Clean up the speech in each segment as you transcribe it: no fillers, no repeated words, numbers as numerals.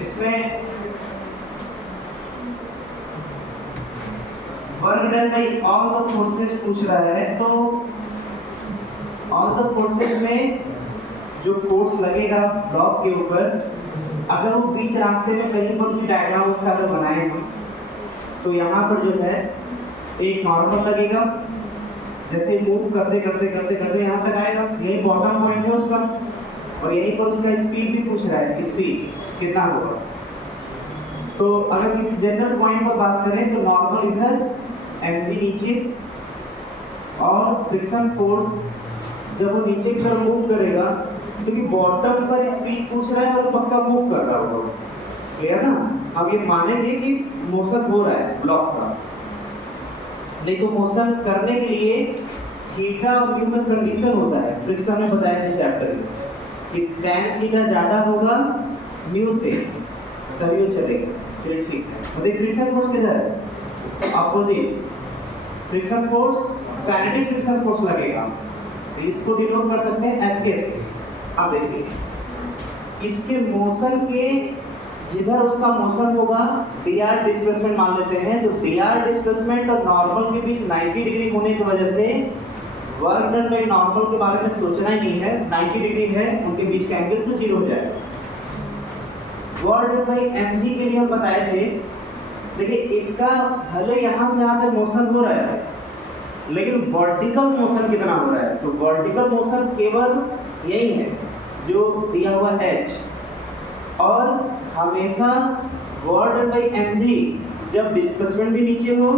इसमें work done by all the forces पूछ रहा है, तो ऑल द फोर्सेस में जो फोर्स लगेगा ब्लॉक के ऊपर, अगर वो बीच रास्ते में कहीं पर भी डायग्राम उसका अगर बनाए हम, तो यहाँ पर जो है एक नॉर्मल लगेगा, जैसे मूव करते करते करते करते यहाँ तक आएगा, यही बॉटम पॉइंट है उसका, और यहीं पर उसका स्पीड भी पूछ रहा है, स्पीड कितना होगा। तो अगर किसी जनरल पॉइंट पर बात करें तो नॉर्मल इधर, mg नीचे, और फ्रिक्शन फोर्स जब वो नीचे की तरफ मूव करेगा, क्योंकि बॉटम पर स्पीड पूछ रहा है और पक्का मूव कर रहा होगा, क्लियर ना। अब ये मानेंगे कि मोशन हो रहा है ब्लॉक का, नहीं तो मोशन करने के लिए थीटा और म्यू में कंडीशन होता है, फ्रिक्शन में बताया था चैप्टर में कि tan थीटा ज़्यादा होगा म्यू से, तभी वो चलेगा। चलिए ठीक है, मतलब फ्रिक्शन फोर्स किधर है, opposite, friction force kinetic friction force लगेगा, इसको डिनोट कर सकते हैं F के से। आप देखिए इसके मोशन के जिधर उसका मोशन होगा dr डिस्प्लेसमेंट मान लेते हैं, तो dr डिस्प्लेसमेंट और नॉर्मल के बीच 90 डिग्री होने की वजह से वर्क डन बाय नॉर्मल के बारे में सोचना ही नहीं है, 90 डिग्री है उनके बीच का एंगल तो जीरो हो जाएगा। वर्क डन बाय mg के लिए हम बताए थे, देखिए इसका भले यहाँ से यहाँ तक मोशन हो रहा है, लेकिन वर्टिकल मोशन कितना हो रहा है, तो वर्टिकल मोशन केवल यही है जो दिया हुआ h, और हमेशा वर्क डन बाय mg जब डिस्प्लेसमेंट भी नीचे हो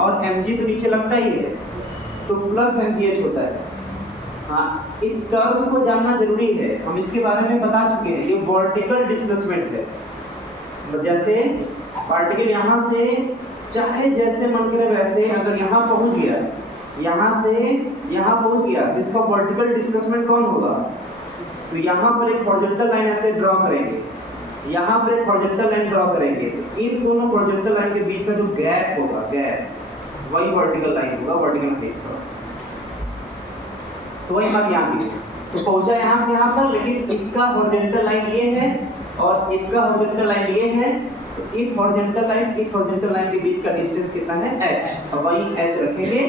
और mg तो नीचे लगता ही है, तो प्लस mgh होता है। हाँ, इस टर्म को जानना जरूरी है, हम इसके बारे में बता चुके हैं, ये वर्टिकल डिस्प्लेसमेंट है। जैसे पार्टिकल यहाँ से चाहे जैसे मन करे वैसे अगर यहाँ पहुँच गया, यहाँ से यहाँ पहुँच गया, इसका वर्टिकल डिस्प्लेसमेंट कौन होगा, तो यहाँ पर एक हॉरिजॉन्टल लाइन ऐसे ड्रॉ करेंगे, यहाँ पर एक हॉरिजॉन्टल लाइन ड्रॉ करेंगे, तो इन दोनों हॉरिजॉन्टल लाइन के बीच का जो गैप होगा, गैप, वही वर्टिकल लाइन होगा, वर्टिकल हाइट का। तो वही बात यहाँ भी, तो पहुँचा यहाँ से यहाँ पर, लेकिन इसका हॉरिजॉन्टल लाइन ये है और इसका हॉरिजॉन्टल लाइन ये है, तो इस हॉरिजॉन्टल लाइन के बीच का डिस्टेंस कितना है h, अब वही h रखेंगे,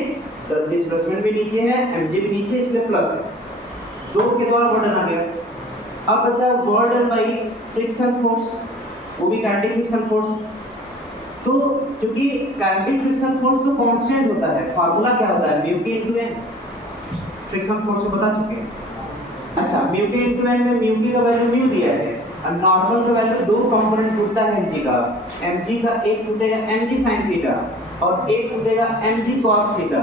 तो डिस्प्लेसमेंट भी नीचे है, mg भी नीचे, इसलिए प्लस है, 2 के द्वारा वर्क डन आ गया। अब बचा work done by friction force, वो भी काइनेटिक फ्रिक्शन फोर्स। तो क्योंकि काइनेटिक फ्रिक्शन फोर्स तो कांस्टेंट होता है, फार्मूला क्या होता है, म्यू के इनटू n, फ्रिक्शन फोर्स को बता चुके हैं। अच्छा, म्यू के इनटू n में म्यू की का वैल्यू म्यू दिया है, और नॉर्मल का वैल्यू दो कंपोनेंट टूटता है mg का एक टूटेगा mg sin थीटा और एक टूटेगा mg cos थीटा।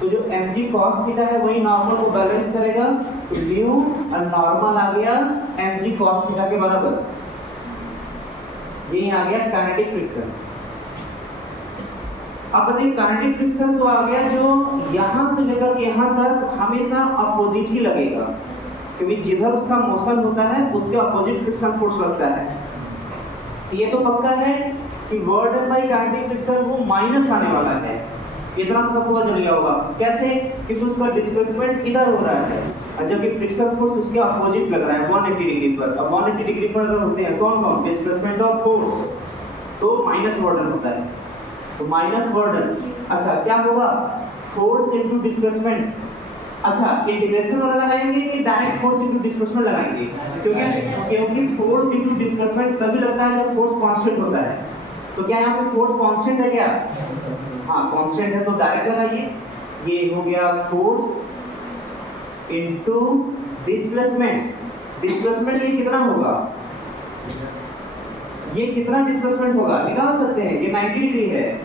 तो जो mg cos थीटा है वही नॉर्मल को बैलेंस करेगा, तो म्यू और नॉर्मल आ गया mg cos थीटा के बराबर, यही आ गया काइनेटिक फ्रिक्शन। अब बताइए काइनेटिक फ्रिक्शन तो आ गया जो यहाँ से लेकर के यहाँ तक हमेशा अपोजिट ही लगेगा, क्योंकि जिधर उसका मोशन होता है उसके अपोजिट फ्रिक्शन फोर्स लगता है। ये तो पक्का है कि work done bye kinetic friction वो माइनस आने वाला है, इतना तो सबको पता चल गया होगा। कैसे, क्योंकि उसका डिस्प्लेसमेंट इधर हो रहा है और जबकि फ्रिक्शन फोर्स उसके अपोजिट लग रहा है 180 डिग्री पर। अब 180 डिग्री पर अगर होते हैं कौन कौन, डिस्प्लेसमेंट और फोर्स, तो माइनस वर्क डन होता है, तो माइनस वर्क डन। अच्छा क्या होगा, फोर्स इनटू डिस्प्लेसमेंट। अच्छा, इंटीग्रेशन वाला लगाएंगे कि डायरेक्ट फोर्स इनटू डिस्प्लेसमेंट लगाएंगे, क्योंकि फोर्स इनटू डिस्प्लेसमेंट तभी लगता है जब फोर्स कांस्टेंट होता है। तो क्या यहाँ पे फोर्स कांस्टेंट है क्या, हाँ कांस्टेंट है, तो डायरेक्ट लगाइए, ये हो गया फोर्स इनटू डिस्प्लेसमेंट। डिस्प्लेसमेंट ये कितना होगा, ये कितना डिस्प्लेसमेंट होगा निकाल सकते हैं, ये 90 डिग्री है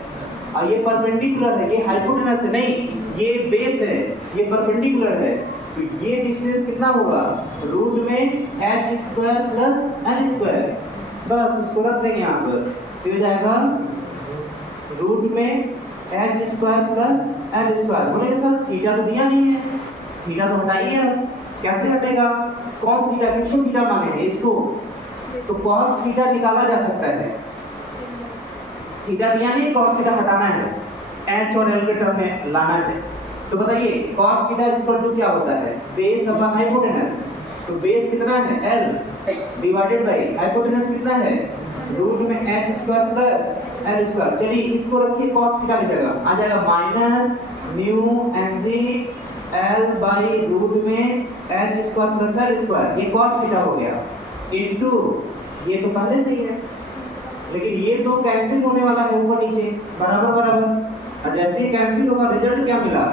और ये परपेंडिकुलर है, ये हाइपोटेनस है, नहीं ये बेस है, ये परपेंडिकुलर है, तो ये डिस्टेंस कितना होगा, रूट में h square plus n square, बस उसको रख देंगे यहाँ पर, तो हो जाएगा रूट में h square plus n square. बोले सर थीटा तो दिया नहीं है, थीटा तो हटाइए, अब कैसे हटेगा, कौन थीटा, किसको थीटा माने हैं, इसको, तो cos थीटा निकाला जा सकता है, थीटा दिया नहीं, cos थीटा हटाना है, h और l के टर्म में लाना है। तो बताइए cos थीटा इक्वल टू क्या होता है, बेस अपॉन हाइपोटेनस, तो बेस कितना है l डिवाइडेड बाय हाइपोटेनस कितना है रूट में h square plus l square. चलिए इसको रखिए cos थीटा की जगह, आ जाएगा minus mu mg l by root में h square plus l square, ये cos थीटा हो गया इनटू ये तो पहले से ही है, लेकिन ये तो कैंसिल होने वाला है ऊपर नीचे बराबर बराबर, और जैसे ही कैंसिल होगा रिजल्ट क्या मिला,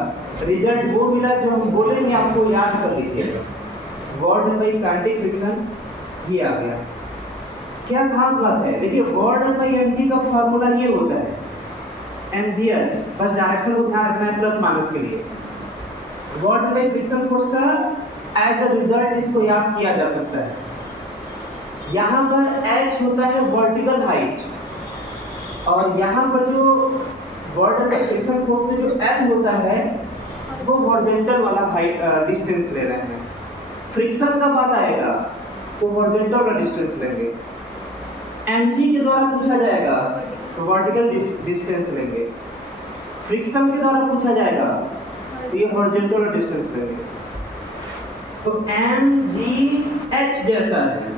रिजल्ट वो मिला जो हम बोलेंगे आपको याद कर लीजिए, वॉर्ड बाई काइनेटिक फ्रिक्शन ये आ गया। क्या खास बात है, देखिए वॉर्ड बाई mg का फार्मूला ये होता है mgh, बस डायरेक्शन को ध्यान रखना है प्लस माइनस के लिए। वॉर्ड बाई फ्रिक्शन फोर्स का एज अ रिजल्ट इसको याद किया जा सकता है। यहाँ पर h होता है वर्टिकल हाइट, और यहाँ पर जो वर्ड बाई फ्रिक्शन फोर्स में जो l होता है वो हॉरिजॉन्टल वाला हाइट डिस्टेंस ले रहे हैं। फ्रिक्शन का बात आएगा तो हॉरिजॉन्टल वाला डिस्टेंस लेंगे, mg के द्वारा पूछा जाएगा तो वर्टिकल डिस्टेंस लेंगे, फ्रिक्शन के द्वारा पूछा जाएगा तो ये हॉरिजॉन्टल वाला डिस्टेंस लेंगे। तो mgh जैसा है,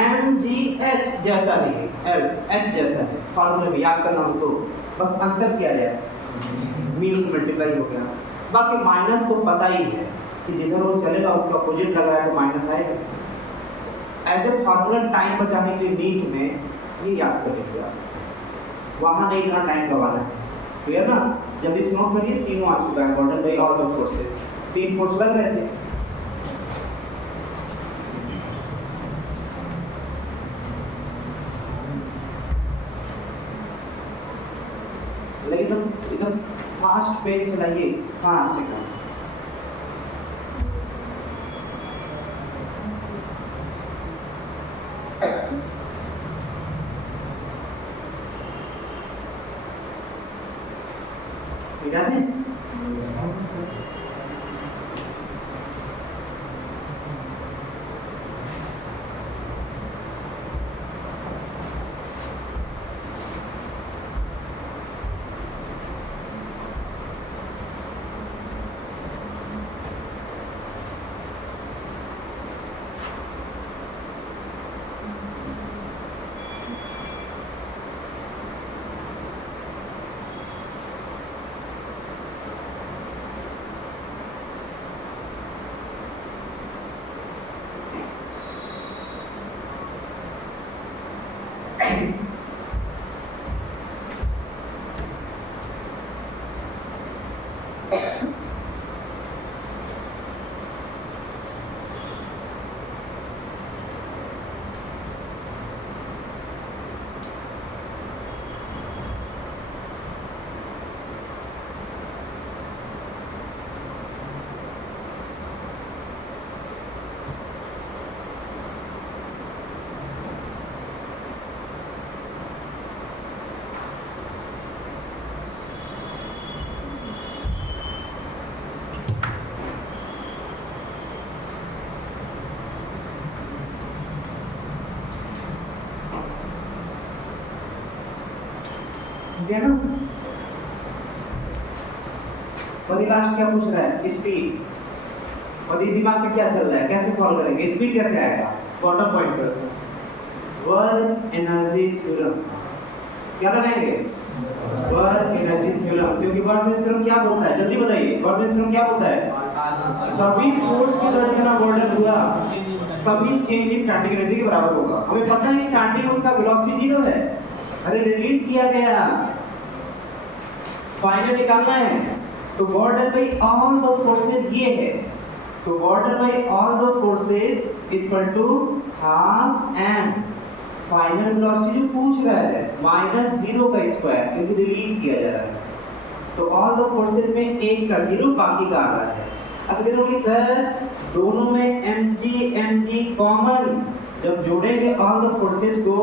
mgh जैसा है, l h जैसा है, फार्मूले में याद करना हो तो बस अंतर किया जाए, मीन मल्टीप्लाई हो गया। बाकी माइनस तो पता ही है कि जिधर वो चलेगा उसका अपोजिट लग रहा है तो माइनस आएगा। एज ए फार्मूला टाइम बचाने के लिए नीट में ये याद कर लीजिए आप, वहाँ नहीं इतना टाइम गवाना है, क्लियर ना। जल्दी से नोट करिए, तीनों आ चुका है work done by all the forces, 3 force लग रहे थे। लेकिन एकदम फास्ट पेज चलाइए, फास्ट एकदम। याद है ठीक है ना। और ये लास्ट क्या पूछ रहा है, स्पीड, और ये दिमाग में क्या चल रहा है, कैसे सॉल्व करेंगे, स्पीड कैसे आएगा, बॉटम पॉइंट पर वर्क एनर्जी थ्योरम क्या लगाएंगे, वर्क एनर्जी थ्योरम, क्योंकि वर्क एनर्जी थ्योरम क्या बोलता है, जल्दी बताइए, वर्क एनर्जी थ्योरम क्या बोलता है, सभी फोर्स के द्वारा जितना बॉर्डर हुआ सभी चेंज इन स्टैटिक एनर्जी के बराबर होगा। हमें पता है स्टार्टिंग उसका वेलोसिटी 0 है, अरे रिलीज किया गया, फाइनल निकालना है, तो बॉर्डर बाई ऑल द फोर्सेस ये है, तो बॉर्डर by all the forces equal to half M final velocity जो पूछ रहा है -0 का स्क्वायर, क्योंकि रिलीज किया जा रहा है, तो ऑल द फोर्सेस में एक का 0 बाकी का आ रहा है। अच्छा देखोगे सर दोनों में mg कॉमन, जब जोड़ेंगे ऑल द फोर्सेस को,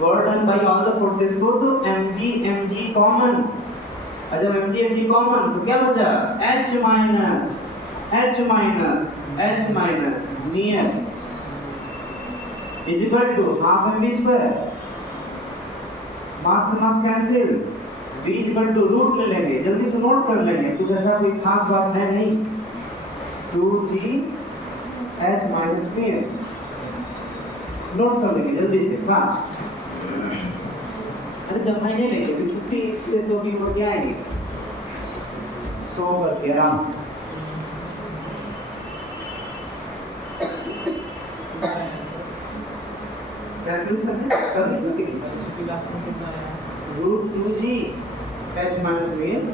border by all the forces को, तो mg कॉमन, और जब mg कॉमन तो क्या बचा, h minus near is equal to half mv square, mass से mass cancel, v is equal to root ले लेंगे, जल्दी से नोट कर लेंगे, कुछ ऐसा कोई खास बात है नहीं, 2g H minus p m. Note कर लेंगे जल्दी से फास्ट। अरे जब मैं नहीं लेंगे छुट्टी से तो भी वो क्या आएंगे सो करके आराम से। कैलकुलेशन है कर लीजिए root 2g H minus p m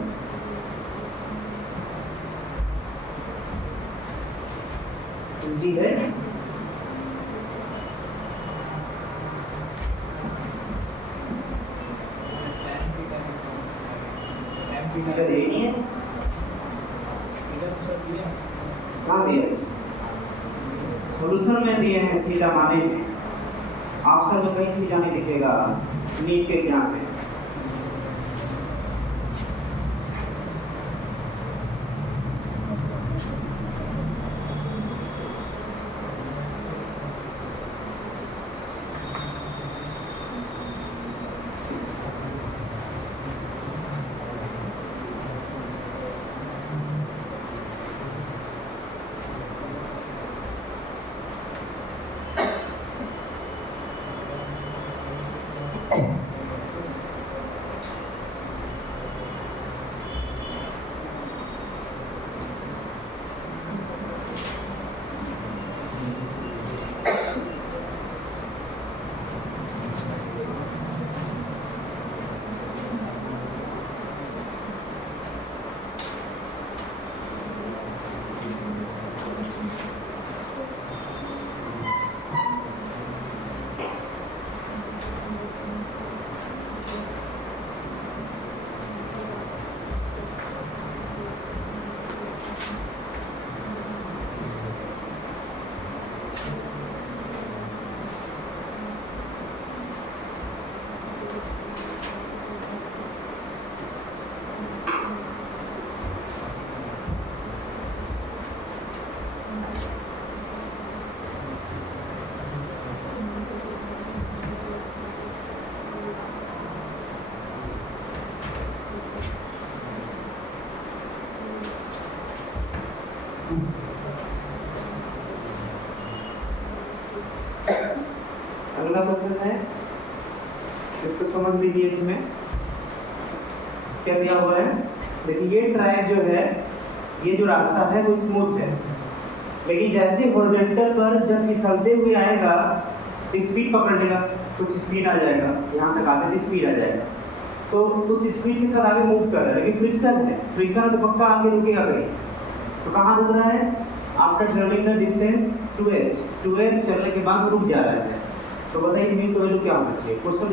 g है इधर ये नहीं है कहाँ दिया सॉल्यूशन में दिए हैं थीटा माने ऑप्शन में कहीं थीटा नहीं दिखेगा नीट के एग्जाम में। अगला क्वेश्चन है इसको समझ लीजिए। इसमें क्या दिया हुआ है देखिए ये ट्रैक जो है ये जो रास्ता है वो स्मूथ है लेकिन जैसे हॉरिजॉन्टल पर जब फिसलते हुए आएगा तो स्पीड पकड़ लेगा कुछ स्पीड आ जाएगा यहाँ तक आते तो स्पीड आ जाएगा तो उस स्पीड के साथ आगे मूव कर रहा है लेकिन फ्रिक्शन है फ्रिक्शन है तो पक्का आगे रुकेगा कहीं तो कहाँ रुक रहा है after travelling the distance 2h चलने के बाद रुक जा रहा है। तो बताइए मीन की वैल्यू क्या होना चाहिए। क्वेश्चन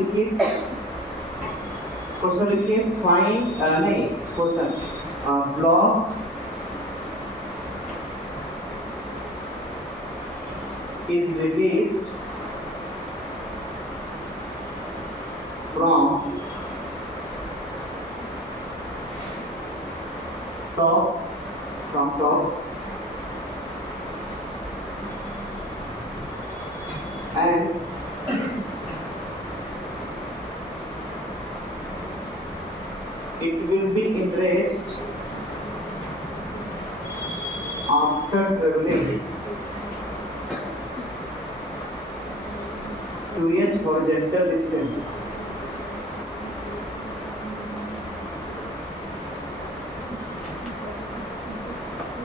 लिखिए फाइंड नहीं question block is released from top and it will be in rest after traveling 2h horizontal distance.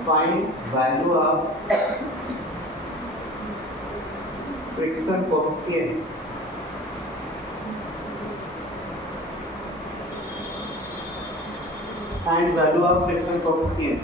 Find value of friction coefficient. Find value of friction coefficient.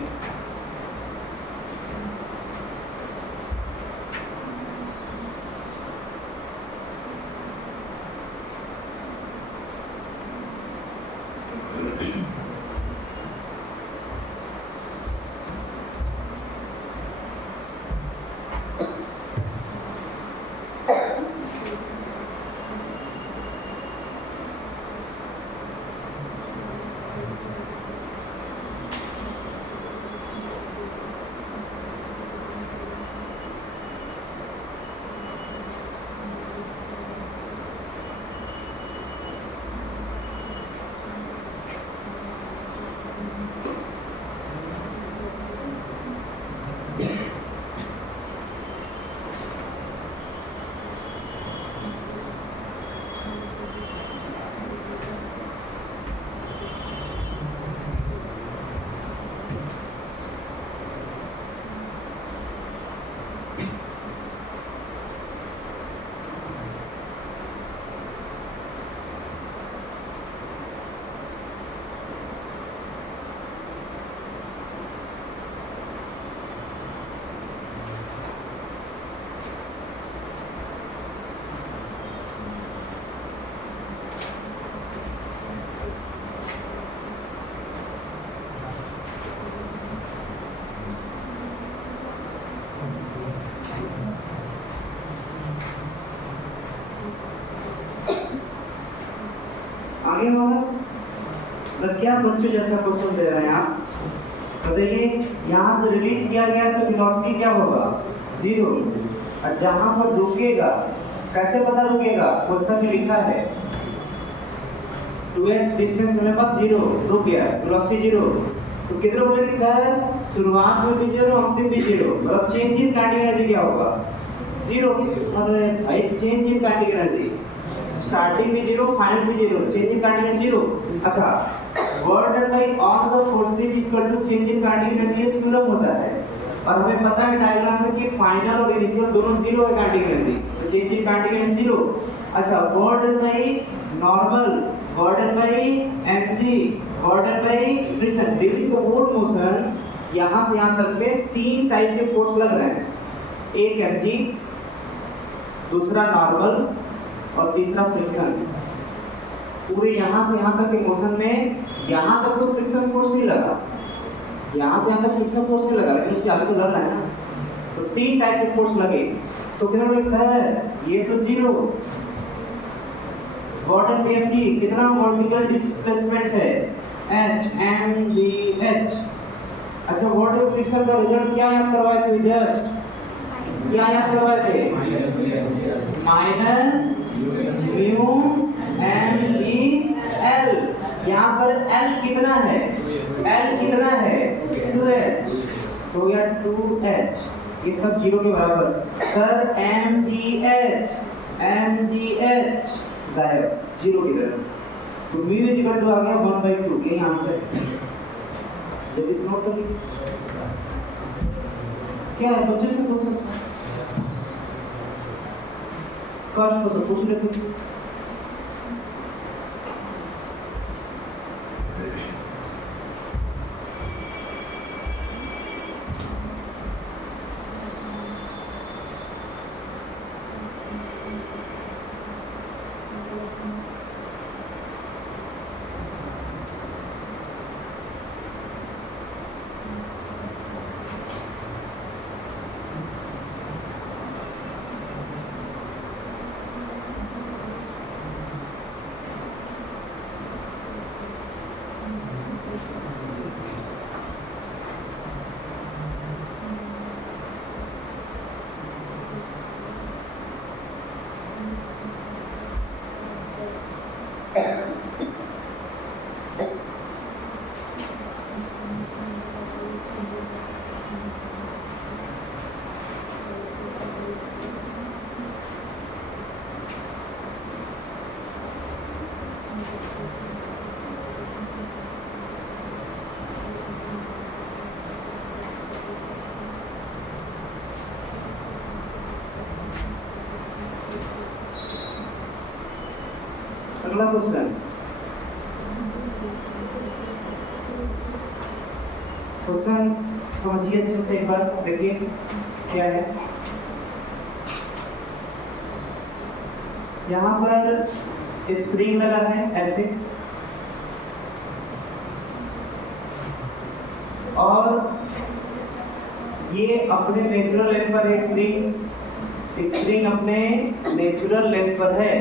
आगे होगा sir, क्या बच्चों जैसा क्वेश्चन दे रहे हैं आप? बताइए, यहाँ से रिलीज किया गया तो वेलोसिटी क्या होगा? 0। और जहाँ पर रुकेगा कैसे पता रुकेगा? क्वेश्चन में लिखा है 2h डिस्टेंस होने पर 0 रुक गया, वेलोसिटी 0। तो किधर बोलेंगे सर? शुरुआत में भी 0, अंतिम भी 0। मतलब चेंज इन काइनेटिक एनर्जी क्या होगा? 0। मतलब भाई change in kinetic energy starting भी 0, फाइनल भी 0, चेंज इन काइनेटिक एनर्जी 0। अच्छा, work done by all the forces equal to change in kinetic energy, ये थ्योरम होता है। और हमें पता है डायग्राम में कि फाइनल और इनिशियल दोनों 0 है काइनेटिक एनर्जी, तो चेंज इन काइनेटिक एनर्जी 0। अच्छा, work done by normal, work done by mg, work done by friction during the whole motion, यहां से यहां तक पे 3 टाइप के फोर्स लग रहे हैं। एक mg, दूसरा नॉर्मल और तीसरा फ्रिक्शन। पूरे यहां से यहां तक के मोशन में यहां तक तो फ्रिक्शन फोर्स नहीं लगा, यहां से यहां तक फ्रिक्शन फोर्स नहीं लगा, लेकिन उसके आगे तो लग रहा है ना। तो 3 टाइप के फोर्स लगे। तो कितना बोले सर? ये तो 0। वाटर वेव की कितना वर्टिकल डिस्प्लेसमेंट है? h mgh। अच्छा, वाटर फ्रिक्शन का रिजल्ट क्या याद करवाए थे? जस्ट क्या याद करवाए थे? Minus mu mgl। यहाँ पर l कितना है? l कितना है? 2h। तो या 2h ये सब 0 के बराबर। सर mgh गायब, 0 की तरफ। तो म्यू इज इक्वल टू आ गया 1/2, यही आंसर है। जल्दी से नोट कर लीजिए। क्या है बच्चे से क्वेश्चन? फर्स्ट क्वेश्चन पूछ लेते हैं। अगला क्वेश्चन, क्वेश्चन समझिए अच्छे से, एक बार देखिए क्या है। यहाँ पर स्प्रिंग लगा है ऐसे, और ये अपने नेचुरल लेंथ पर है। स्प्रिंग अपने नेचुरल लेंथ पर है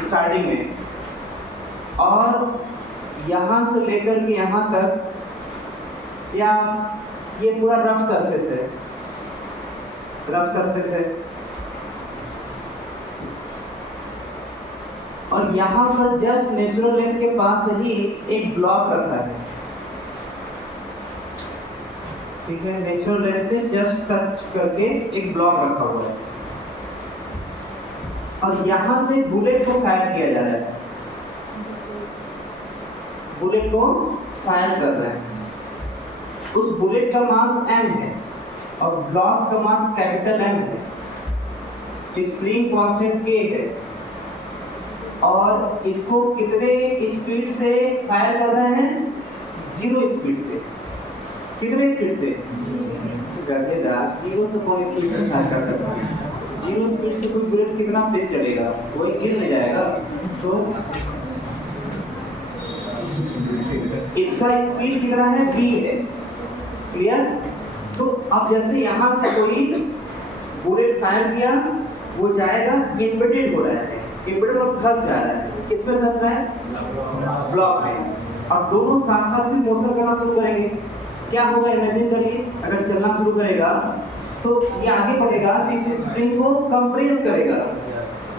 स्टार्टिंग में, और यहाँ से लेकर के यहाँ तक, या ये पूरा रफ सरफेस है, रफ सरफेस है, और यहाँ पर जस्ट नेचुरल लेंथ के पास ही एक ब्लॉक रखा है। ठीक है, नेचुरल लेंथ से जस्ट टच करके एक ब्लॉक रखा हुआ है, और यहाँ से बुलेट को फायर किया जा रहा है, बुलेट को फायर कर रहे हैं। उस बुलेट का मास m है और ब्लॉक का मास कैपिटल M है, स्प्रिंग कांस्टेंट k है, और इसको कितने स्पीड से फायर कर रहे हैं? 0 स्पीड से। कितने स्पीड से? गधेदार, 0 से कौन स्पीड से फायर कर सकता है? 0 स्पीड से कोई बुलेट कितना तेज चलेगा? वही गिर नहीं जाएगा। तो इसका स्पीड कितना है? v है। क्लियर? तो अब जैसे यहाँ से कोई बुलेट फायर किया, वो जाएगा, इम्पेडेड हो रहा है, इम्पेडेड और फंस जा रहा है, किस पे धस रहा है? ब्लॉक में। अब दोनों साथ साथ भी मोशन करना शुरू करेंगे, क्या होगा इमेजिन करिए, अगर चलना शुरू करेगा तो ये आगे बढ़ेगा तो इस स्प्रिंग को कंप्रेस करेगा,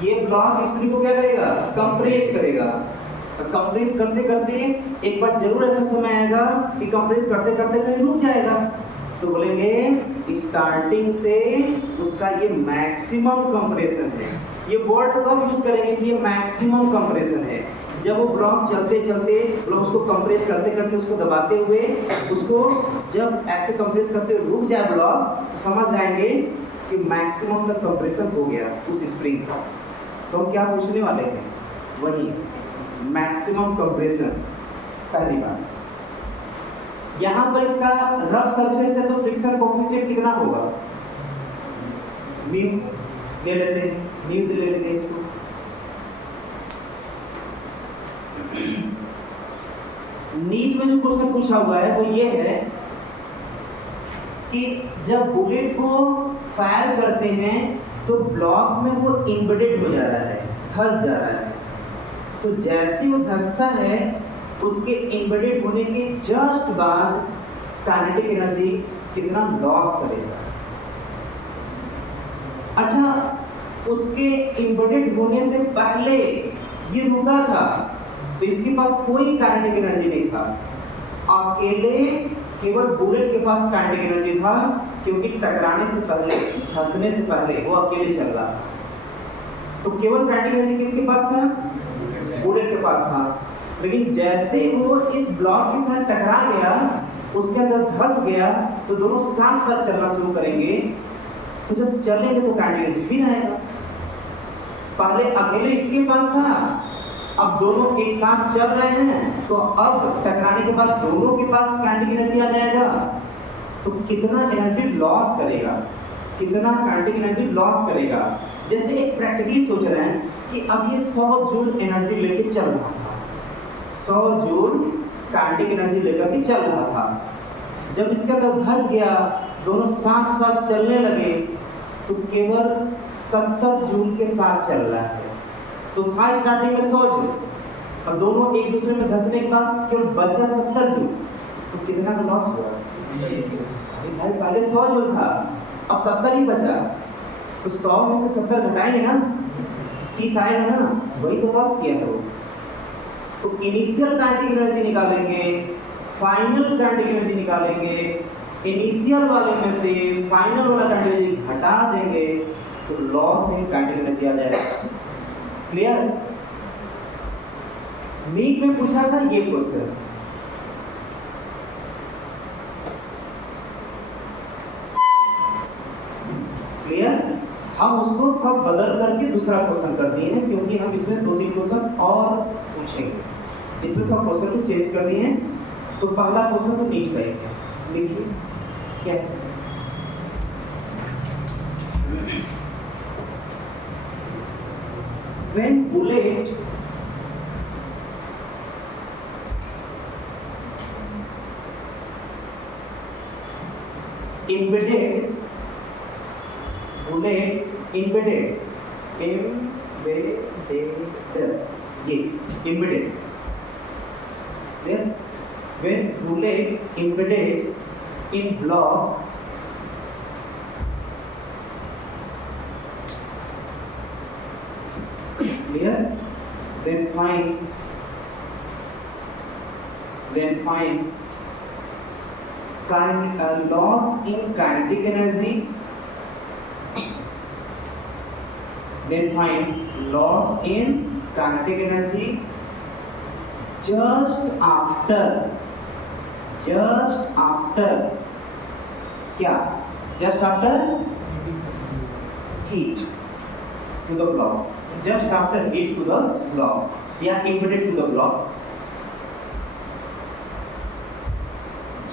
ये ब्लॉक स्प्रिंग को क्या करेगा? कंप्रेस करेगा। कंप्रेस करते करते एक बार जरूर ऐसा समय आएगा कि कंप्रेस करते करते कहीं रुक जाएगा, तो बोलेंगे स्टार्टिंग से उसका ये मैक्सिमम कंप्रेशन है। ये वर्ड कब यूज करेंगे कि ये मैक्सिमम कंप्रेशन है? जब वो ब्लॉक चलते चलते ब्लॉक उसको कंप्रेस करते करते उसको दबाते हुए उसको जब ऐसे कंप्रेस करते हुए रुक जाए ब्लॉक, तो समझ जाएंगे कि मैक्सिमम तक कंप्रेशन हो गया उस स्प्रिंग का। तो हम क्या पूछने वाले हैं? वही मैक्सिमम कंप्रेशन। पहली बात यहाँ पर इसका रफ सरफेस है तो फ्रिक्शन कोएफिशिएंट कितना होगा? म्यू ले लेते हैं, म्यू ले लेते हैं इसको। नीट में जो क्वेश्चन पूछा हुआ है वो ये है कि जब बुलेट को फायर करते हैं तो ब्लॉक में वो एम्बेडेड हो जा रहा है, धंस जा रहा है, तो जैसे वो धंसता है उसके एम्बेडेड होने के जस्ट बाद काइनेटिक एनर्जी कितना लॉस करेगा। अच्छा, उसके एम्बेडेड होने से पहले ये रुका था तो इसके पास कोई काइनेटिक एनर्जी नहीं था, अकेले केवल बुलेट के पास काइनेटिक एनर्जी था, क्योंकि टकराने से पहले, धंसने से पहले वो अकेले चल रहा था। तो केवल काइनेटिक एनर्जी किसके पास था? बुलेट के पास था। लेकिन जैसे वो इस ब्लॉक के साथ टकरा गया, उसके अंदर धंस गया, तो दोनों साथ साथ चलना शुरू करेंगे। तो जब चलेंगे तो काइनेटिक एनर्जी फिर आएगा। पहले अकेले इसके पास था, अब दोनों एक साथ चल रहे हैं, तो अब टकराने के बाद दोनों के पास काइनेटिक एनर्जी आ जाएगा। तो कितना एनर्जी लॉस करेगा, कितना काइनेटिक एनर्जी लॉस करेगा। जैसे एक प्रैक्टिकली सोच रहे हैं कि अब ये 100 जूल एनर्जी लेके चल रहा था, 100 जूल काइनेटिक एनर्जी लेकर के चल रहा था। जब इसके अंदर धंस गया, दोनों साथ साथ चलने लगे, तो केवल 70 जूल के साथ चल रहा है। तो था स्टार्टिंग में 100 जूल, और दोनों एक दूसरे में धंसने के बाद केवल बचा 70 जूल, तो कितना का लॉस हुआ? भाई पहले 100 जूल था, अब 70 ही बचा, तो 100 में से 70 घटाएंगे ना, 30 आएगा ना, वही तो लॉस किया है वो। तो इनिशियल काइनेटिक एनर्जी निकालेंगे, फाइनल काइनेटिक एनर्जी निकालेंगे, इनिशियल वाले में से फाइनल वाला काइनेटिक एनर्जी हटा देंगे, तो लॉस इन काइनेटिक एनर्जी आ जाएगा। क्लियर? नीट में पूछा था ये क्वेश्चन। क्लियर? हम उसको थोड़ा बदल करके दूसरा क्वेश्चन कर दिए हैं, क्योंकि हम इसमें 2-3 क्वेश्चन और पूछेंगे, इसलिए थोड़ा क्वेश्चन को चेंज कर दिए हैं। तो पहला क्वेश्चन तो नीट का है, देखिए क्या है। When bullet embedded, bullet embedded, ये embedded, there, when bullet embedded in block clear, then find loss in kinetic energy, then find loss in kinetic energy just after क्या? just after heat to the block, just after hit to the block या embedded to the block,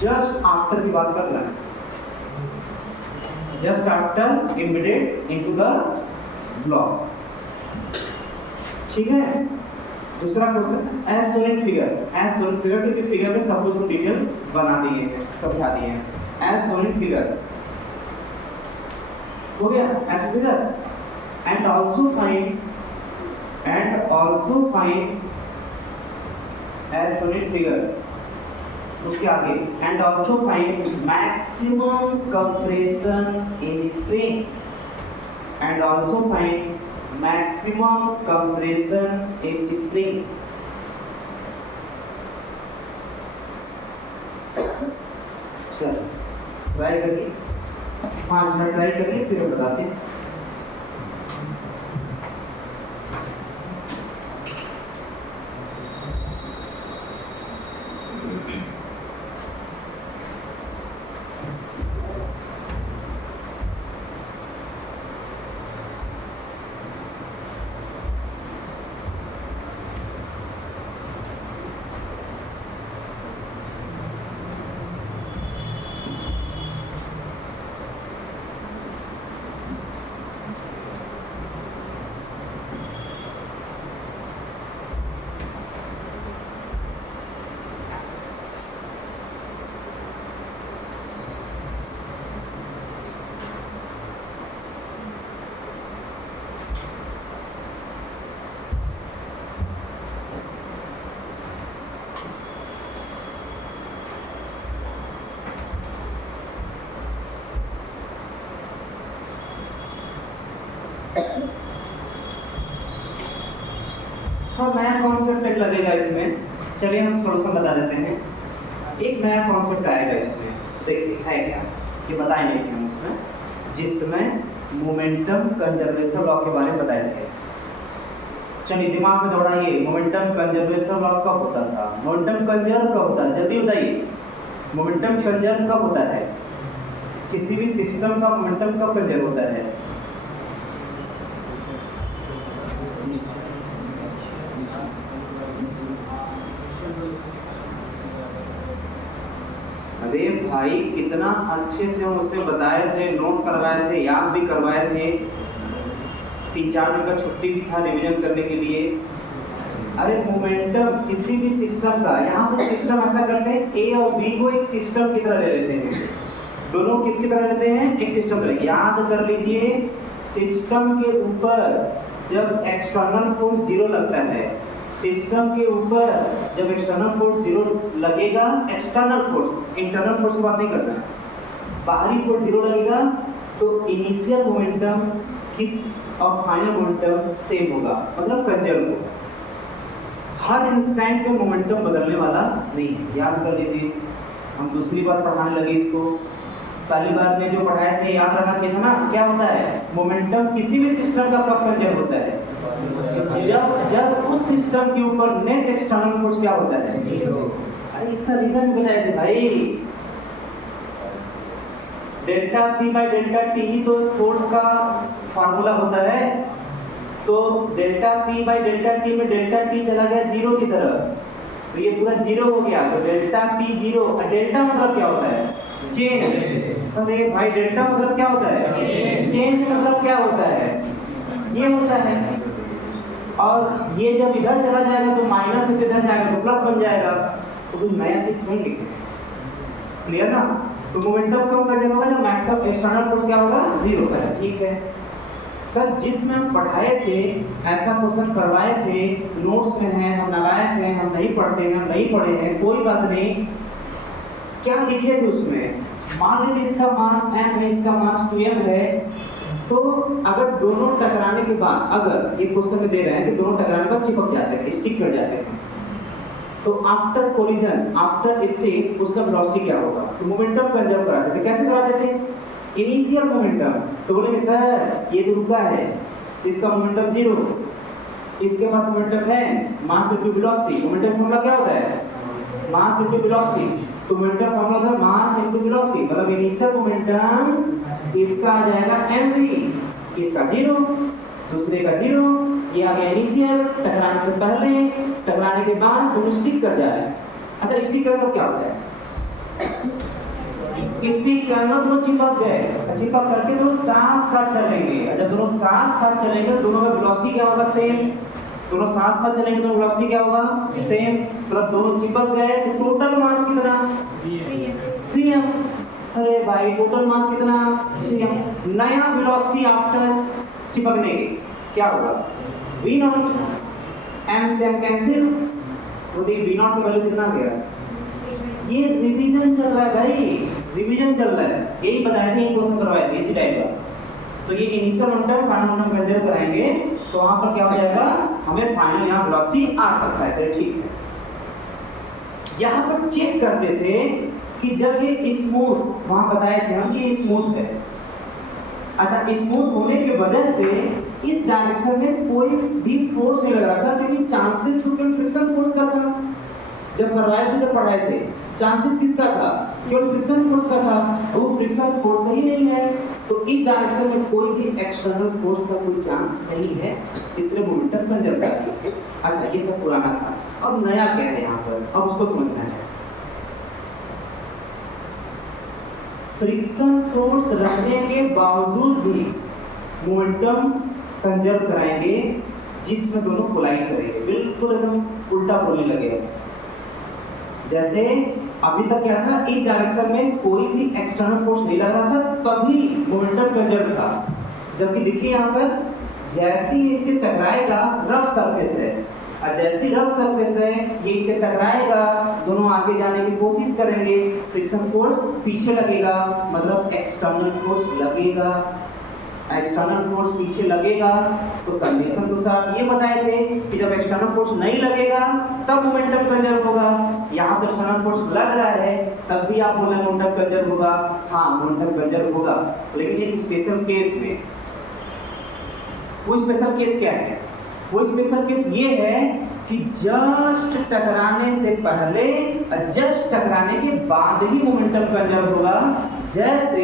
just after की बात कर रहे हैं, just after embedded into the block। ठीक है? दूसरा क्वेश्चन एज सोन फिगर, क्योंकि फिगर में सब कुछ हम डिटेल बना दिए हैं, समझा दिए हैं। एज सोन फिगर हो गया, as figure, and also find and also find as shown in figure, उसके आगे and also find maximum compression in spring, and also find maximum compression in spring. चलो ट्राई करिए, 5 मिनट ट्राई करिए फिर बताते हैं। थोड़ा नया कॉन्सेप्ट एक लगेगा इसमें, चलिए हम सॉल्यूशन बता देते हैं। एक नया कॉन्सेप्ट आएगा इसमें, देखिए है क्या, ये बताएंगे कि हम उसमें, जिसमें मोमेंटम कंजर्वेशन लॉ के बारे में बताए थे। चलिए दिमाग में दौड़ाइए, मोमेंटम कंजर्वेशन लॉ कब होता था, मोमेंटम कंजर्व कब होता है, जल्दी बताइए। मोमेंटम कंजर्व कब होता है, किसी भी सिस्टम का मोमेंटम कब कंजर्व होता है? अरे भाई कितना अच्छे से हम उसे बताए थे, नोट करवाए थे, याद भी करवाए थे, 3-4 दिन का छुट्टी भी था रिवीजन करने के लिए। अरे मोमेंटम किसी भी सिस्टम का, यहाँ पे सिस्टम ऐसा करते हैं ए और बी को एक सिस्टम की तरह ले लेते हैं, दोनों किसकी तरह लेते हैं, एक सिस्टम तरह। याद कर लीजिए, सिस्टम के ऊपर जब एक्सटर्नल फोर्स 0 लगता है, सिस्टम के ऊपर जब एक्सटर्नल फोर्स 0 लगेगा, एक्सटर्नल फोर्स, इंटरनल फोर्स की बात नहीं करना, बाहरी फोर्स 0 लगेगा, तो इनिशियल मोमेंटम किस और फाइनल मोमेंटम सेम होगा, मतलब कंजर्व होगा। हर इंस्टेंट पे मोमेंटम बदलने वाला नहीं, याद कर लीजिए। हम दूसरी बार पढ़ाने लगे इसको, पहली बार में जो पढ़ाए थे याद रहना चाहिए था ना, क्या होता है मोमेंटम किसी भी सिस्टम का कब कंजर्व होता है, जब उस सिस्टम के ऊपर नेट एक्सटर्नल फोर्स क्या होता है, 0। अरे इसका रीजन बताए थे भाई, delta p by delta t ही तो फोर्स का फार्मूला होता है। तो delta p by delta t में डेल्टा टी चला गया 0 की तरफ, तो ये पूरा 0 हो गया, तो डेल्टा पी 0। डेल्टा मतलब क्या होता है, चेंज। तो देखिए भाई डेल्टा मतलब क्या होता है, चेंज मतलब क्या होता है, ये होता है। और ये जब इधर चला जाएगा तो माइनस से इधर जाएगा तो प्लस बन जाएगा, तो कुछ नया चीज नहीं लिखे, क्लियर ना। तो मोमेंटम कब कंजर्व होगा, जब मैक्सिमम एक्सटर्नल फोर्स क्या होगा, 0 होगा। ठीक है सर, जिसमें हम पढ़ाए थे, ऐसा क्वेश्चन करवाए थे, नोट्स में है, हम लगाए थे, हम नहीं पढ़ते हैं, हम नहीं पढ़े हैं, कोई बात नहीं। क्या लिखे थे उसमें, मान लीजिए इसका मास m है, इसका मास 2m है, तो अगर दोनों टकराने के बाद, अगर ये क्वेश्चन में दे रहे हैं कि दोनों टकराने के बाद चिपक जाते हैं, स्टिक कर जाते हैं, तो आफ्टर कोलिजन, आफ्टर स्टिक, उसका वेलोसिटी क्या होगा। तो मोमेंटम कंजर्व कराते थे, कैसे कराते थे, इनिशियल मोमेंटम, तो बोलेंगे सर ये तो रुका है, इसका मोमेंटम 0, इसके पास मोमेंटम है mass into velocity. Momentum formula क्या होता है, मास इनटू वेलोसिटी। तो मोमेंटम फॉर्मूला होता है मास इनटू वेलोसिटी, मतलब इनिशियल मोमेंटम इसका आ जाएगा mv, इसका 0, दूसरे का 0, ये आ गया इनिशियल, टकराने से पहले, टकराने के बाद दोनों स्टिक कर जा रहे हैं। अच्छा स्टिक करने को क्या होता है, स्टिक करना, दोनों चिपक गए, चिपक करके दोनों साथ साथ चलेंगे। जब दोनों साथ साथ चलेंगे तो दोनों का वेलोसिटी क्या होगा, सेम। दोनों साथ साथ चलेंगे तो वेलोसिटी क्या होगा, सेम। मतलब दोनों चिपक गए तो टोटल मास कितना, 3m। अरे भाई टोटल मास कितना, 3m। नया वेलोसिटी आफ्टर चिपकने के क्या होगा, वी नॉट, एम से एम कैंसिल, तो देखिए वी नॉट का वैल्यू कितना गया। ये रिवीजन चल रहा है भाई, रिवीजन चल रहा है, यही बताए थे, ये क्वेश्चन करवाए थे इसी टाइप का। तो ये initial momentum final momentum consider कराएंगे तो वहां पर क्या हो जाएगा, हमें फाइनल यहाँ वेलोसिटी आ सकता है। चलिए ठीक है, यहाँ पर चेक करते थे कि जब ये स्मूथ, वहां बताए थे हम कि ये स्मूथ है। अच्छा, स्मूथ होने की वजह से इस डायरेक्शन में कोई भी फोर्स नहीं लग रहा था, क्योंकि चांसेस तो केवल फ्रिक्शन फोर्स का था। जब करवाए थे, जब पढ़ाए थे, चांसेस किसका था, केवल फ्रिक्शन फोर्स का था, और वो फ्रिक्शन फोर्स ही नहीं है, तो इस डायरेक्शन में कोई भी एक्सटर्नल फोर्स का कोई चांस नहीं है, इसलिए मोमेंटम कंजर्व करती है। अच्छा, ये सब पुराना था, अब नया क्या है यहाँ पर, अब उसको समझना है। फ्रिक्शन फोर्स रखने के बावजूद भी मोमेंटम कंजर्व कराएंगे जिसमें दोनों कोलाइड करेंगे, बिल्कुल एकदम उल्टा बोलने लगे। जैसे अभी तक क्या था, इस डायरेक्शन में कोई भी एक्सटर्नल फोर्स नहीं लग रहा था, तभी मोमेंटम कंजर्व था। जबकि देखिए यहाँ पर जैसे ही इससे टकराएगा, रफ सरफेस है, और जैसी रफ सरफेस है, ये इससे टकराएगा, दोनों आगे जाने की कोशिश करेंगे, फ्रिक्शन फोर्स पीछे लगेगा, मतलब एक्सटर्नल फोर्स लगेगा। एक्सटर्नल फोर्स पीछे लगेगा तो कंडीशन तो साहब ये बताए थे कि जब एक्सटर्नल फोर्स नहीं लगेगा तब मोमेंटम कंजर्व होगा। यहाँ तो एक्सटर्नल फोर्स लग रहा है, तब भी आप बोले मोमेंटम कंजर्व होगा। हाँ, मोमेंटम कंजर्व होगा, लेकिन एक स्पेशल केस में। वो स्पेशल केस क्या है? वो स्पेशल केस ये है कि जस्ट टकराने से पहले और जस्ट टकराने के बाद ही मोमेंटम कंजर्व होगा। जैसे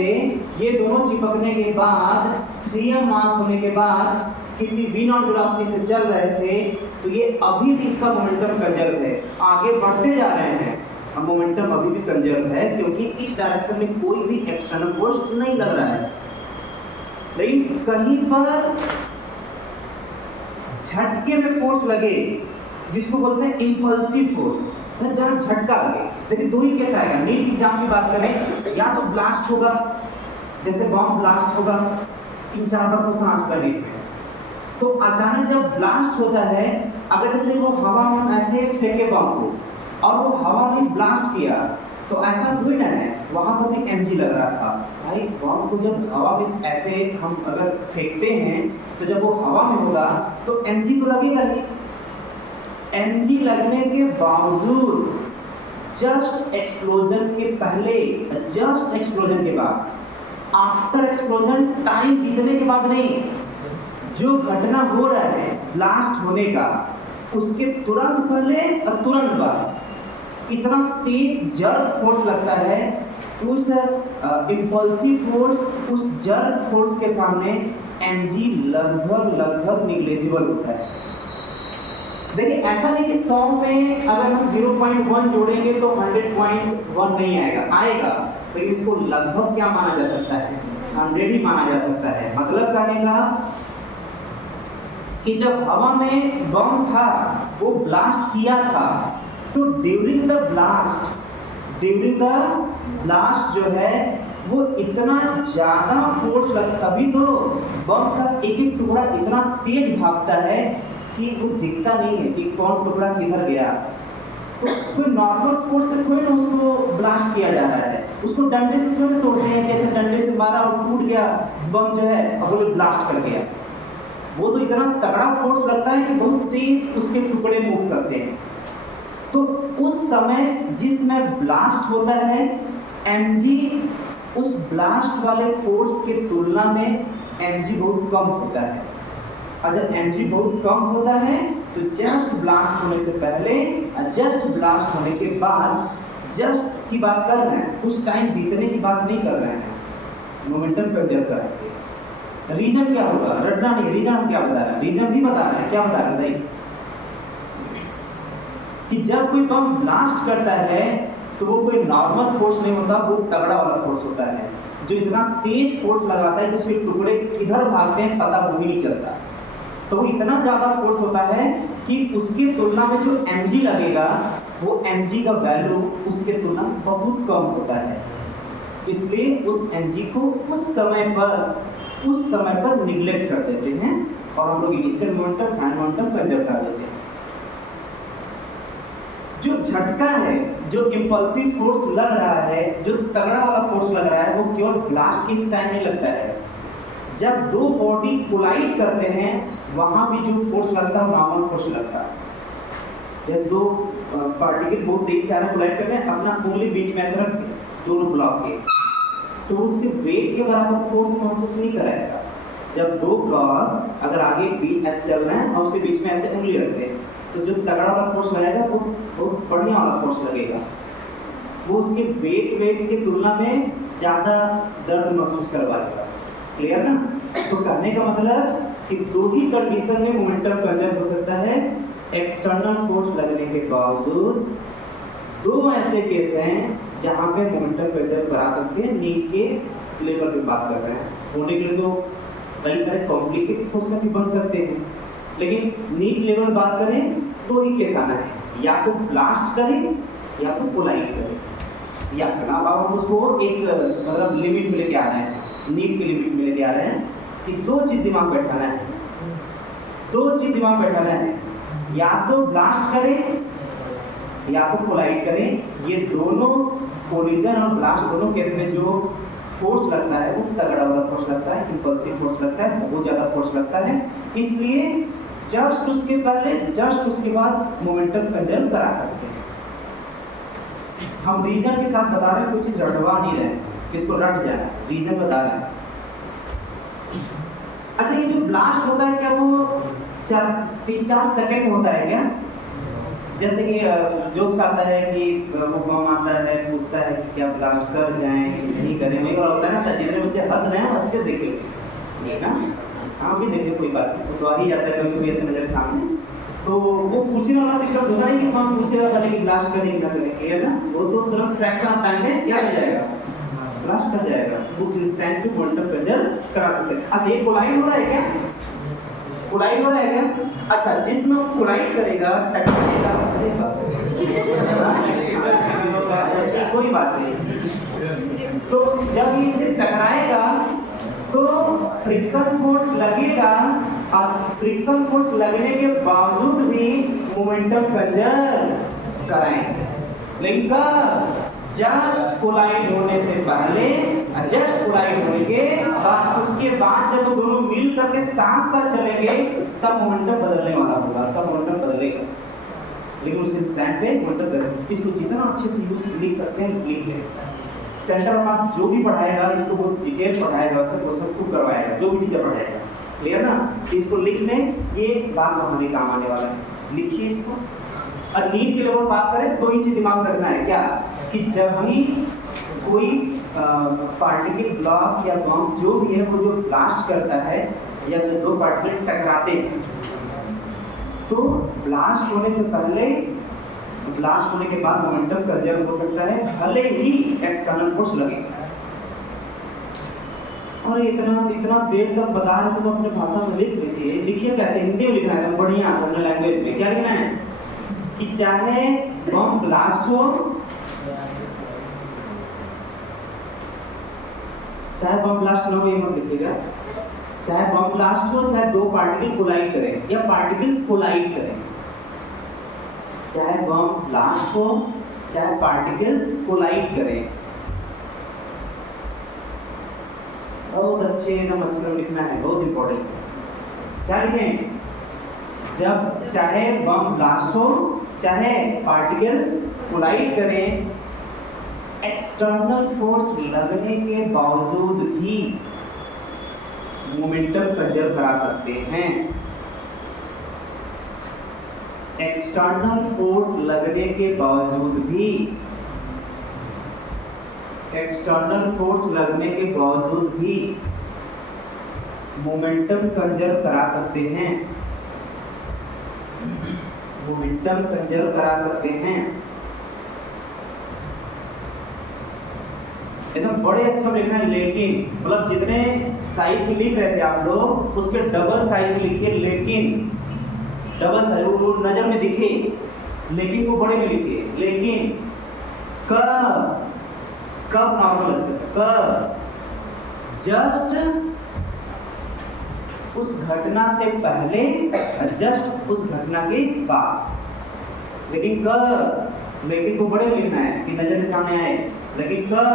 ये दोनों चिपकने के बाद 3m मास होने के बाद किसी v नॉट वेलोसिटी से चल रहे थे, तो ये अभी भी इसका मोमेंटम कंजर्व है, आगे बढ़ते जा रहे हैं, अब मोमेंटम अभी भी कंजर्व है, क्योंकि इस डायरेक्शन में कोई भी एक्सटर्नल फोर्स नहीं लग रहा है। लेकिन कहीं पर झटके में फोर्स लगे, जिसको बोलते हैं इंपल्सिव फोर्स, जहां झटका लगे। देखिए दो ही केस आएगा, नीट एग्जाम की बात करें, या तो ब्लास्ट होगा, जैसे बॉम्ब ब्लास्ट होगा, 3-4 बार क्वेश्चन आ चुका है नीट में। तो अचानक जब ब्लास्ट होता है, अगर जैसे वो हवा में ऐसे फेंके बॉम्ब को और वो हवा में ब्लास्ट किया, तो ऐसा थोड़ी ना है, वहां पर भी mg लग रहा था। भाई बॉम्ब को जब हवा में ऐसे हम अगर फेंकते हैं, तो जब वो हवा में होगा तो mg तो लगेगा ही। mg लगने के बावजूद जस्ट एक्सप्लोजन के पहले, जस्ट एक्सप्लोजन के बाद, आफ्टर एक्सप्लोजन टाइम बीतने के बाद नहीं, जो घटना हो रहा है ब्लास्ट होने का, उसके तुरंत पहले और तुरंत बाद इतना तेज जर्क फोर्स लगता है कि उस इंपल्सिव फोर्स, उस जर्क फोर्स के सामने mg लगभग निग्लेजिबल होता है। देखिए ऐसा नहीं कि 100 में अगर हम 0.1 जोड़ेंगे तो 100.1 नहीं आएगा, आएगा, लेकिन इसको लगभग क्या माना जा सकता है, 100 ही माना जा सकता है। मतलब कहने का कि जब हवा में बम था, वो ब्लास्ट किया था, तो ड्यूरिंग द ब्लास्ट जो है वो इतना ज्यादा फोर्स लगता, तभी तो बम का एक एक टुकड़ा इतना तेज भागता है कि वो दिखता नहीं है कि कौन टुकड़ा किधर गया। तो कोई नॉर्मल फोर्स से थोड़ी ना उसको ब्लास्ट किया जा रहा है, उसको डंडे से थोड़ी तोड़ते हैं कि अच्छा डंडे से मारा और टूट गया बम जो है और वो ब्लास्ट कर गया। वो तो इतना तगड़ा फोर्स लगता है कि बहुत तेज उसके टुकड़े मूव करते हैं। तो उस समय जिसमें ब्लास्ट होता है, mg उस ब्लास्ट वाले फोर्स के तुलना में mg बहुत कम होता है। अगर mg बहुत कम होता है तो जस्ट ब्लास्ट होने से पहले और जस्ट ब्लास्ट होने के बाद, जस्ट की बात कर रहे हैं, कुछ टाइम बीतने की बात नहीं कर रहे हैं, मोमेंटम कंजर्व करेंगे। रीजन क्या होगा, रटना नहीं, रीजन हम क्या बता रहे हैं, रीजन भी बता रहे हैं, क्या बता रहे हैं कि जब कोई बम ब्लास्ट करता है तो वो कोई नॉर्मल फोर्स नहीं होता, वो तगड़ा वाला फोर्स होता है, जो इतना तेज फोर्स लगाता है कि उसके टुकड़े किधर भागते हैं पता वो भी नहीं चलता। तो वो इतना ज़्यादा फोर्स होता है कि उसकी तुलना में जो mg लगेगा, वो mg का वैल्यू उसके तुलना में बहुत कम होता है। इसलिए उस mg को उस समय पर उस समय पर निगलेक्ट कर देते हैं और हम लोग initial momentum final momentum conserve कर देते हैं। जो झटका है, जो इंपल्सिव फोर्स लग रहा है, जो तगड़ा वाला फोर्स लग रहा है, वो केवल ब्लास्ट के इस टाइम नहीं लगता है। जब दो बॉडी कोलाइड करते हैं वहां भी जो फोर्स लगता है नॉर्मल फोर्स लगता है। जब दो पार्टिकल बहुत तेज से कोलाइड कर रहे हैं, अपना उंगली बीच में ऐसे रख के दोनों ब्लॉक के, तो उसके वेट के बराबर फोर्स महसूस नहीं कराएगा। जब दो ब्लॉक अगर आगे बीच ऐसे चल रहे हैं और उसके बीच में ऐसे उंगली रखते हैं, तो जो तगड़ा वाला फोर्स लगेगा वो बहुत बढ़िया वाला फोर्स लगेगा, वो उसके वेट की तुलना में ज़्यादा दर्द महसूस करवाएगा। क्लियर ना? तो कहने का मतलब कि दो ही कंडीशन में मोमेंटम कंजर्व हो सकता है। एक्सटर्नल फोर्स लगने के बावजूद दो ऐसे केस हैं जहाँ पे मोमेंटम कंजर्व करा सकते हैं। नीड के लेवल पे बात कर रहे हैं, होने के लिए तो कई सारे कॉम्प्लिकेटेड फोर्स भी बन सकते हैं, लेकिन नीड लेवल बात करें तो ही केस आना है, या तो ब्लास्ट करें या तो कोलाइड करें, या अब हम उसको एक मतलब लिमिट में लेके आ रहे हैं, नीड के लिमिट में लेके आ रहे हैं कि दो चीज दिमाग बैठाना है, दो चीज दिमाग बैठाना है, या तो ब्लास्ट करें या तो कोलाइड करें। ये दोनों कोलिजन और ब्लास्ट दोनों केस में जो फोर्स लगता है वो तगड़ा वाला फोर्स लगता है, इंपल्सिव फोर्स लगता है, बहुत ज़्यादा फोर्स लगता है। इसलिए जस्ट उसके पहले जस्ट उसके बाद मोमेंटम कंजर्व करा सकते हैं। हम रीजन के साथ बता रहे हैं, कोई चीज़ रटवा नहीं रहे, किसको रट जाए, रीजन बता रहे हैं। अच्छा, ये जो ब्लास्ट होता है क्या वो 3-4 सेकंड होता है क्या? जैसे कि जोक्स आता है कि वो कौन आता है पूछता है कि क्या ब्लास्ट कर जाएं नहीं करें, वही वाला होता है ना सर, जितने बच्चे हंस रहे हैं वो अच्छे देखे ये ना, हाँ भी देखे, कोई बात नहीं, तो आ ही जाता है कभी कभी ऐसे नजर सामने। तो वो पूछने वाला सिस्टम होता है कि कौन पूछेगा पहले कि ब्लास्ट करें ना करें, क्लियर ना? वो तो तुरंत फ्रैक्शन ऑफ टाइम में क्या हो जाएगा, ब्लास्ट कर जाएगा, उस इंस्टेंट पे मोमेंटम कंजर्व करा सकते हैं। अच्छा, ये कोलाइड हो रहा है क्या? कोलाइड हो रहा है क्या? अच्छा, जिसमें कोलाइड करेगा टकराएगा, कोई बात नहीं, तो जब इसे टकराएगा तो फ्रिक्शन फोर्स लगेगा, और फ्रिक्शन फोर्स लगने के बावजूद भी मोमेंटम कंजर्व कराएंगे। लेकिन जस्ट कोलाइड होने से पहले, जस्ट कोलाइड होने के बाद, उसके बाद जब वो दोनों मिल करके साथ साथ चलेंगे तब मोमेंटम बदलने वाला होगा, तब मोमेंटम बदलेगा। लेकिन उस इंस्टेंट पे मोमेंटम बदलेगा। इसको जितना अच्छे से यूज लिख सकते हैं लिख लें। सेंटर ऑफ मास जो भी पढ़ाएगा इसको वो डिटेल पढ़ाएगा, वो सब कुछ करवाएगा, जो भी टीचर पढ़ाएगा, क्लियर ना? इसको लिख लें, ये बात हमारे काम आने वाला है, लिखिए इसको। और नीड के लेवल बात करें तो ही चीज दिमाग रखना है क्या, कि जब भी कोई पार्टिकल ब्लॉक या बम जो भी है वो जो ब्लास्ट करता है या जो दो पार्टिकल टकराते हैं, तो ब्लास्ट होने से पहले, ब्लास्ट होने के बाद मोमेंटम कंजर्व हो सकता है, भले ही एक्सटर्नल फोर्स लगे। और इतना देर तक बता रहे तो अपने भाषा में लिख लीजिए। लिखिए कैसे, हिंदी में लिखना है, बढ़िया अपने लैंग्वेज में। क्या लिखना है कि चाहे बम ब्लास्ट हो, चाहे बम ब्लास्ट ना हो, ये मत लिखिएगा, चाहे बम ब्लास्ट हो, चाहे दो पार्टिकल कोलाइड करें या पार्टिकल्स कोलाइड करें, चाहे बम ब्लास्ट हो चाहे पार्टिकल्स कोलाइड करें, बहुत अच्छे एकदम अक्षर लिखना है, बहुत इंपॉर्टेंट है। क्या लिखें? जब चाहे बम ब्लास्ट हो चाहे पार्टिकल्स कोलाइड करें, एक्सटर्नल फोर्स लगने के बावजूद भी मोमेंटम कंजर्व करा सकते हैं। एक्सटर्नल फोर्स लगने के बावजूद भी, एक्सटर्नल फोर्स लगने के बावजूद भी मोमेंटम कंजर्व करा सकते हैं, मोमेंटम कंजर्व करा सकते हैं। एकदम बड़े अक्षर में लिखना है, लेकिन मतलब जितने साइज में लिख रहे थे आप लोग उसके डबल साइज में लिखिए, लेकिन डबल साइज वो नजर में दिखे, लेकिन को बड़े में लिखिए। लेकिन कब नॉर्मल अक्षर, कब जस्ट उस घटना से पहले जस्ट उस घटना के बाद। लेकिन कब, लेकिन को बड़े लिखना है कि नजर के सामने आए। लेकिन कब,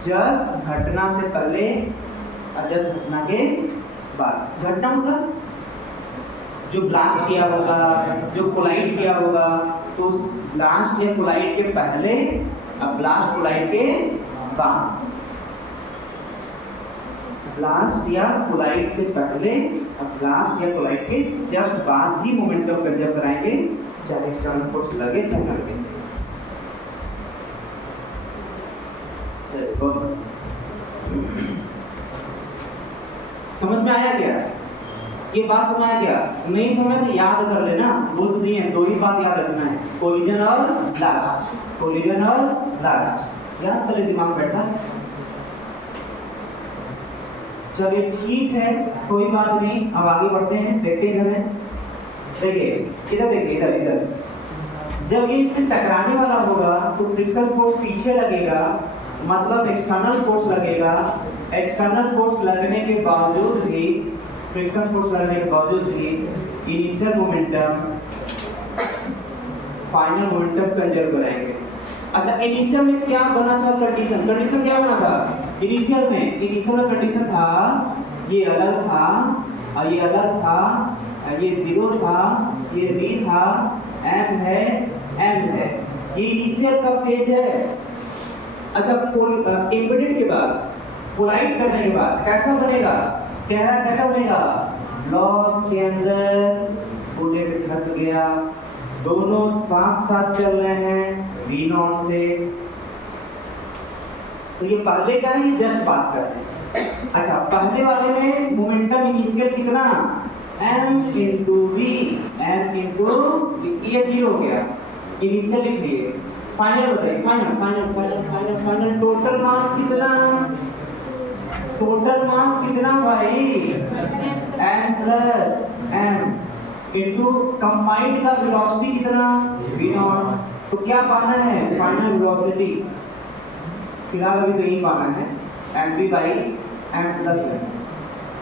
जस्ट घटना से पहले और जस्ट घटना के बाद। घटना मतलब जो ब्लास्ट किया होगा, जो कोलाइड किया होगा, तो उस ब्लास्ट या कोलाइड के पहले और ब्लास्ट कोलाइड के बाद। ब्लास्ट या कोलाइड से पहले और ब्लास्ट या कोलाइड के जस्ट बाद ही मोमेंटम कंजर्व कराएंगे, चाहे एक्सटर्नल फोर्स लगे चाहे न लगे। समझ में आया क्या? ये बात समझ आया क्या? नहीं समझ तो याद कर लेना, बोल तो नहीं है, दो ही बात याद रखना है, कोलिजन और ब्लास्ट, कोलिजन और ब्लास्ट, याद कर ले, दिमाग बैठा। चलिए ठीक है, कोई बात नहीं, अब आगे बढ़ते हैं, देखते हैं इधर। देखिए इधर, देखिए इधर इधर, जब ये इससे टकराने वाला होगा तो फ्रिक्शन फोर्स पीछे लगेगा, मतलब एक्सटर्नल फोर्स लगेगा। एक्सटर्नल फोर्स लगने के बावजूद भी, फ्रिक्शन फोर्स लगने के बावजूद भी initial momentum final momentum conserve कराएंगे। अच्छा, इनिशियल में क्या बना था कंडीशन? कंडीशन क्या बना था इनिशियल में? इनिशियल में कंडीशन था ये अलग था और ये अलग था, ये 0 था, ये B था, M है, M है, ये इनिशियल का फेज है। अच्छा, इम्पीडेंट के बाद, कोलाइड करने के बाद कैसा बनेगा चेहरा? कैसा बनेगा? ब्लॉक के अंदर बुलेट फंस गया, दोनों साथ साथ चल रहे हैं V0 से। तो ये पहले का है, ये जस्ट बात कर रहे हैं। अच्छा, पहले वाले में मोमेंटम इनिशियल कितना? m into v, m into, ये 0 हो गया, इनिशियल लिख लिए। फाइनल बताइए, final final final final final total mass कितना? टोटल मास कितना भाई? m plus m into combined का वेलोसिटी कितना? v0। तो क्या पाना है? Final velocity. फिलहाल अभी तो यही पाना है, mv by m plus m।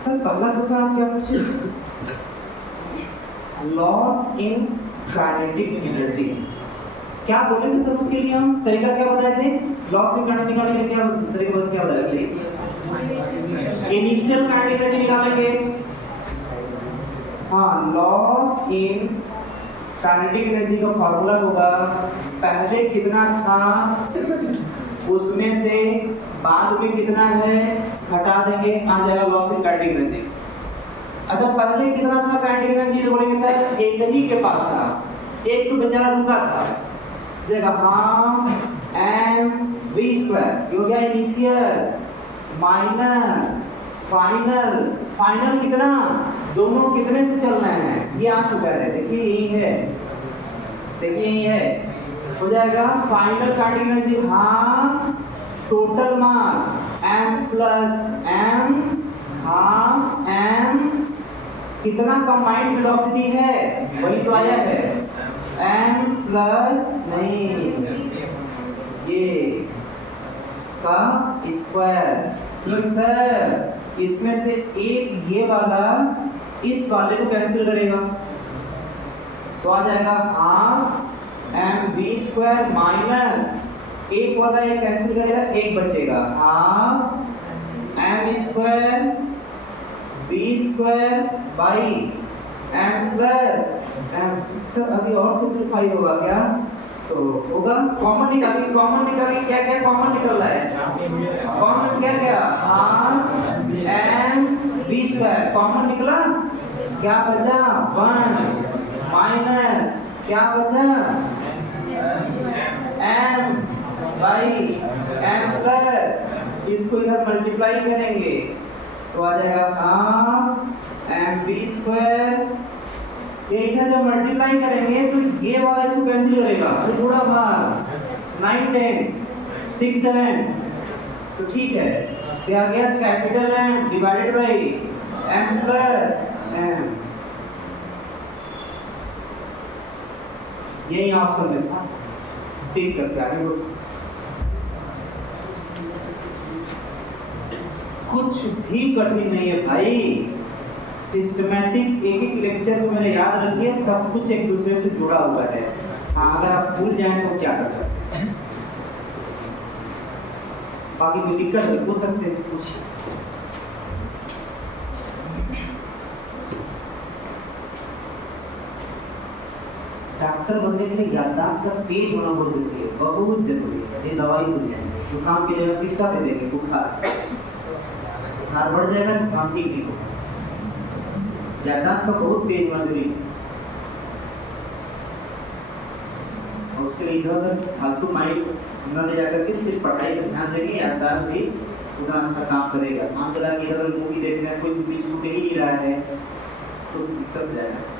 Sir पहला क्वेश्चन आप क्या पूछे? Loss in kinetic energy. क्या बोले थे सर उसके लिए? हम तरीका क्या बताए थे? लॉस इन काइनेटिक निकालने का क्या तरीका क्या बताया थे? इनिशियल काइनेटिक एनर्जी निकालेंगे। हाँ, लॉस इन काइनेटिक एनर्जी का फार्मूला होगा, पहले कितना था उसमें से बाद में कितना है घटा देंगे, आ जाएगा लॉस इन काइनेटिक एनर्जी। अच्छा, पहले कितना था काइनेटिक एनर्जी? तो बोलेंगे सर एक ही के पास था, एक तो बेचारा रुका था, जगह हाफ mv², ये हो गया इनिशियल माइनस फाइनल। फाइनल कितना? दोनों कितने से चल रहे हैं? ये आ चुका है, देखिए यही है, देखिए यही है, हो जाएगा final kinetic energy half total mass m plus m, half m, कितना कंबाइंड वेलोसिटी है? वही तो आया है, m प्लस नहीं ये का स्क्वायर। तो सर इसमें से एक ये वाला इस वाले को कैंसिल करेगा, तो आ जाएगा हाफ mv² माइनस एक वाला एक कैंसिल करेगा, एक बचेगा half m² v² by m plus m। Sir अभी और सिंपलीफाई होगा क्या? तो होगा कॉमन निकालिए, कॉमन निकालिए, क्या क्या कॉमन निकल रहा है? कॉमन क्या क्या? हाफ mv² कॉमन निकला, क्या बचा? 1 माइनस क्या बचा? m बाई m प्लस, इसको इधर मल्टीप्लाई करेंगे तो आ जाएगा हाफ mv²। ये इधर जब मल्टीप्लाई करेंगे तो ये वाला इसको कैंसिल करेगा, तो थोड़ा बाहर 9 10 6 7, तो ठीक है, ये आ गया capital M divided by m plus m। यही ऑप्शन में था, ठीक करके आगे बढ़ो। कुछ भी कठिन नहीं है भाई, सिस्टमैटिक एक एक लेक्चर को मेरे याद रखिए, सब कुछ एक दूसरे से जुड़ा हुआ है। हाँ, अगर आप भूल जाएं तो क्या कर सकते हैं, बाकी कोई दिक्कत है पूछ सकते हैं, पूछिए। डॉक्टर बनने के लिए याददाश्त का तेज होना बहुत जरूरी है, बहुत जरूरी है। ये दवाई हो जाएगी, जुकाम की जगह किसका दे देंगे, बुखार, बुखार बढ़ जाएगा, जुकाम ठीक नहीं होगा। याददाश्त का बहुत तेज होना जरूरी है। और उसके लिए इधर उधर फालतू माइंड न ले जाकर के सिर्फ पढ़ाई पर ध्यान देंगे, याददाश्त भी उतना अच्छा काम करेगा। मान चला कि इधर मूवी देखना है, कोई मूवी छूट ही नहीं रहा है तो दिक्कत हो जाएगा।